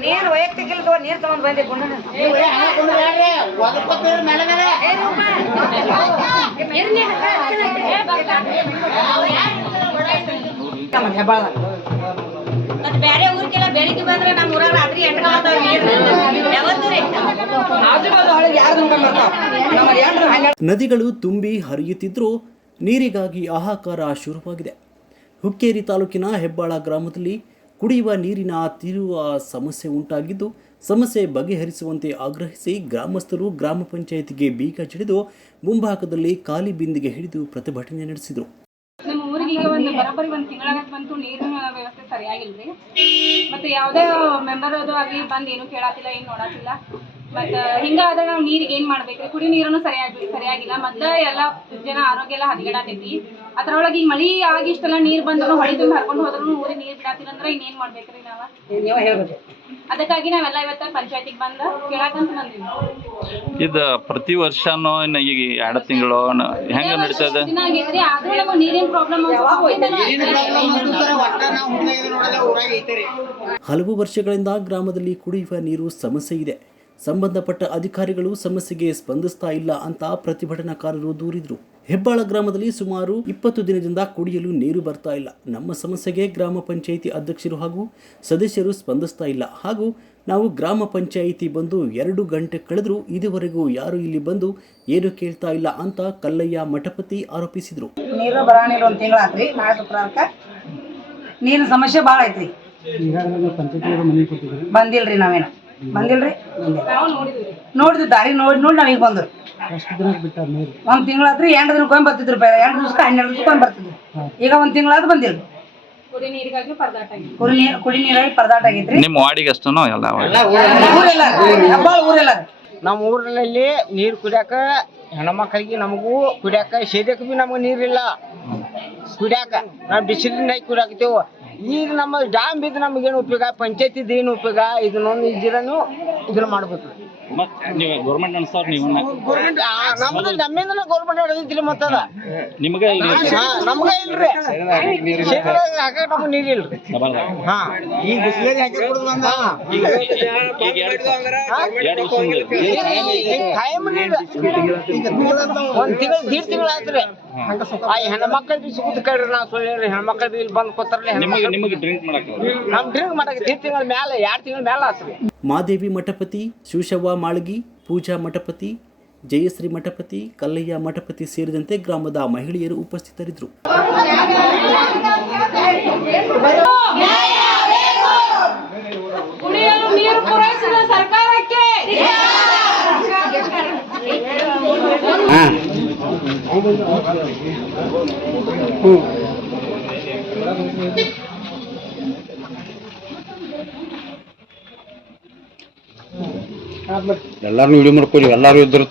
ನೀರು ವೈಯಕ್ತಿಕ ನೀರ್ ತಗೊಂಡ್ ಬಂದೆ ಬೇರೆ ಊರಿಗೆಲ್ಲ ಬೆಳಿಗ್ಗೆ ಬಂದ್ರೆ ನಮ್ಮ ಊರಾಗ ರಾತ್ರಿ ಎಂಟು ಬರ್ತಾವ ನೀರು. ಯಾವತ್ತೂ ರೀ ಆಜು ಬಾಜು ಹಳ್ಳಿಗೆ ಯಾರು ನುಂಗೊಂಡ್ ನಮ್ಮ ಎಂಟ್ರು ನದಿಗಳು ತುಂಬಿ ಹರಿಯುತ್ತಿದ್ದರೂ ನೀರಿಗಾಗಿ ಹಾಹಾಕಾರ ಶುರುವಾಗಿದೆ. ಹುಕ್ಕೇರಿ ತಾಲೂಕಿನ ಹೆಬ್ಬಾಳ ಗ್ರಾಮದಲ್ಲಿ ಕುಡಿಯುವ ನೀರಿನ ತೀರುವ ಸಮಸ್ಯೆ ಉಂಟಾಗಿದ್ದು, ಸಮಸ್ಯೆ ಬಗೆಹರಿಸುವಂತೆ ಆಗ್ರಹಿಸಿ ಗ್ರಾಮಸ್ಥರು ಗ್ರಾಮ ಪಂಚಾಯಿತಿಗೆ ಬೀಗ ಜಡಿದು ಮುಂಭಾಗದಲ್ಲಿ ಖಾಲಿ ಬಿಂದಿಗೆ ಹಿಡಿದು ಪ್ರತಿಭಟನೆ ನಡೆಸಿದರು. ನಮ್ಮ ಊರಿಗೆ ಒಂದು ಒಂದು ಮತ್ತೆ ಯಾವುದೇ ಮೆಂಬರ್ ಅದು ಆಗಲಿ ಬಂದು ಏನು ಕೇಳಾತಿಲ್ಲ ಏನು ನೋಡತ್ತಿಲ್ಲ. ಮತ್ತು ಹಿಂಗಾದ್ರೆ ನಾವು ನೀರಿಗೆ ಏನ್ ಮಾಡ್ಬೇಕ್ರಿ? ಕುಡಿ ನೀರನ್ನು ಸರಿಯಾಗಿ ಸರಿಯಾಗಿಲ್ಲ. ಮತ್ತ ಎಲ್ಲ ಜನ ಆರೋಗ್ಯ ಎಲ್ಲ ಹದಗೆಡಾತೈತಿ. ಅದ್ರೊಳಗೆ ಈಗ ಮಳಿ ಆಗಿ ಇಷ್ಟೆಲ್ಲ ನೀರು ಬಂದ್ರು ಹೊಳಿ ತುಂಬ ಹರ್ಕೊಂಡು ಹೋದ್ರು ಊರಿಗೆ ನೀರು ಬಿಡತ್ತಿಲ್ಲ ಅಂದ್ರೆ ಇನ್ನೇನು ಮಾಡ್ಬೇಕ್ರಿ ನಾವು? ಅದಕ್ಕಾಗಿ ನಾವೆಲ್ಲ ಇವತ್ತ ಪಂಚಾಯತಿಗೆ ಬಂದ ಕೇಳಾಕಂತ ಬಂದಿವಿ. ಇದು ಪ್ರತಿ ವರ್ಷನೂ ಈಗ ಎರಡು ತಿಂಗಳು ಹೆಂಗ ನಡೀತದೆ? ದಿನ ಆಗೈತ್ರಿ. ಆದ್ರೂ ನಮಗೆ ನೀರಿನ ಪ್ರಾಬ್ಲಮ್ ಹಲವು ವರ್ಷಗಳಿಂದ ಗ್ರಾಮದಲ್ಲಿ ಕುಡಿಯುವ ನೀರು ಸಮಸ್ಯೆ ಇದೆ. ಸಂಬಂಧಪಟ್ಟ ಅಧಿಕಾರಿಗಳು ಸಮಸ್ಯೆಗೆ ಸ್ಪಂದಿಸ್ತಾ ಇಲ್ಲ ಅಂತ ಪ್ರತಿಭಟನಾಕಾರರು ದೂರಿದರು. ಹೆಬ್ಬಾಳ ಗ್ರಾಮದಲ್ಲಿ ಸುಮಾರು ಇಪ್ಪತ್ತು ದಿನದಿಂದ ಕುಡಿಯಲು ನೀರು ಬರ್ತಾ ಇಲ್ಲ. ನಮ್ಮ ಸಮಸ್ಯೆಗೆ ಗ್ರಾಮ ಪಂಚಾಯಿತಿ ಅಧ್ಯಕ್ಷರು ಹಾಗೂ ಸದಸ್ಯರು ಸ್ಪಂದಿಸ್ತಾ ಇಲ್ಲ. ಹಾಗೂ ನಾವು ಗ್ರಾಮ ಪಂಚಾಯಿತಿ ಬಂದು ಎರಡು ಗಂಟೆ ಕಳೆದರೂ ಇದುವರೆಗೂ ಯಾರು ಇಲ್ಲಿ ಬಂದು ಏನು ಕೇಳ್ತಾ ಇಲ್ಲ ಅಂತ ಕಲ್ಲಯ್ಯ ಮಠಪತಿ ಆರೋಪಿಸಿದರು. ನೀರು ಬರಾಣಿಲ್ಲ ಒಂದು ತಿಂಗಳಾತ್ರಿ ನಾಳೆ ಶುಕ್ರವಾರಕ್ಕೆ ನೀರಿನ ಸಮಸ್ಯೆ ಭಾಳ ಐತ್ರಿ. ಬಂದಿಲ್ರಿ ನಾವೇನ. ಬಂದಿಲ್ರಿ ನೋಡಿದ್ವಿ. ದಾರಿ ನೋಡಿ ನೋಡಿ ನಾವೀಗ ಬಂದ್ರು ಒಂದ್ ತಿಂಗಳಾತ್ರಿ ಎಂಟು ದಿನಕ್ಕೆ ಹೋಗಿ ಬರ್ತಿದ್ರು ಬೇರೆ ಎಂಟು ದಿವಸಕ್ಕೆ ಹನ್ನೆರಡು ದಿವಸಕ್ಕೆ ಹೋಗಿ ಬರ್ತಿದ್ರು. ಈಗ ಒಂದ್ ತಿಂಗಳಾದ್ ಬಂದಿಲ್ಲ ಕುಡಿ ನೀರಿಗಾಗಿ ಪರದಾಟ ಕುಡಿ ನೀರು ಕುಡಿ ನೀರಾಗಿ ಪರದಾಟ ಆಗೈತ್ರಿ. ನಿಮ್ಮ ವಾರ್ಡಿಗೆ ಎಲ್ಲ ಊರೆಲ್ಲ ನಮ್ಮ ಊರಿನಲ್ಲಿ ನೀರು ಕುಡಿಯಾಕ ಹೆಣ್ಮಕ್ಳಿಗೆ ನಮಗೂ ಕುಡಿಯಾಕ ಸೇದಕ್ಕೆ ಬಿ ನಮಗೆ ನೀರಿಲ್ಲ. ಕುಡಿಯಾಕ ನಾವು ಬಿಸಿಲಿನ ಕುಡಿಯಾಕತ್ತೇವು. ಈಗ ನಮ್ಮ ಡ್ಯಾಮ್ ಬಿದ್ದು ನಮಗೇನು ಉಪಯೋಗ? ಪಂಚಾಯತಿ ಏನು ಉಪಯೋಗ? ಇದನ್ನೊಂದು ಇದ್ದಿರನು ಇದನ್ನ ಮಾಡ್ಬೇಕು. ಮತ್ತೆ ನೀವು ಗೌರ್ಮೆಂಟ್ ಅನ್ಸೋರು ನೀವು ಗೌರ್ಮೆಂಟ್ ನಮ್ದು ನಮ್ಮಿಂದನೇ ಗೌರ್ಮೆಂಟ್ ನಡೆದಿದ್ರಿ ಮತ್ತದ ನಿಮಗೆ ಹಾ, ನಮ್ಗ ಇಲ್ರಿ. ಸೇದ್ರಾಗ ಹಾಕಕ್ ನಮ್ಗೆ ನೀರು ಇಲ್ರಿ. ಹಾ. ಈಗ ಬಿಸಿಲೇರಿ ಹಾಕಿ ಕುಡ್ದು ಬಂದ ಕಾಯಂ ನೀರು ಒಂದ್ ತಿಂಗಳ ದೀಡ್ ತಿಂಗಳ ಆಯ್ತ್ರಿ. ಆ ಹೆಣ್ಮಕ್ಳು ಬಿ ಸಿಗುದ್ ಕಡ್ರಿ ನಾ ಸುಳ್ಳಿ ಹೆಣ್ಮಕ್ಳು ಬಿ ಇಲ್ಲಿ ಬಂದ್ ಕೂತಾರ್ರಿ ನಿಮಗೆ ನಿಮಗೆ ಡ್ರಿಂಕ್ ಮಾಡಕ್ಕೆ ನಮ್ ಡ್ರಿಂಕ್ ಮಾಡಕ್ ದೀಡ್ ತಿಂಗಳ ಮೇಲೆ ಎರಡ್ ತಿಂಗಳ ಮ್ಯಾಲ ಆತ್ರಿ ಮಾದೇವಿ ಮಠಪತಿ ಶಿವಶವ್ವ ಮಾಳಗಿ ಪೂಜಾ ಮಠಪತಿ ಜಯಶ್ರೀ ಮಠಪತಿ ಕಲ್ಲಯ್ಯ ಮಠಪತಿ ಸೇರಿದಂತೆ ಗ್ರಾಮದ ಮಹಿಳೆಯರು ಉಪಸ್ಥಿತರಿದ್ದರು. ಕುಡಿಯಲು ನೀರು ಪೂರೈಸಿದ ಸರ್ಕಾರಕ್ಕೆ. ಎಲ್ಲಾರು ವಿಡಿಯೋ ಮಾಡ್ಕೊರಿ ಎಲ್ಲಾರು ಇದ್ರ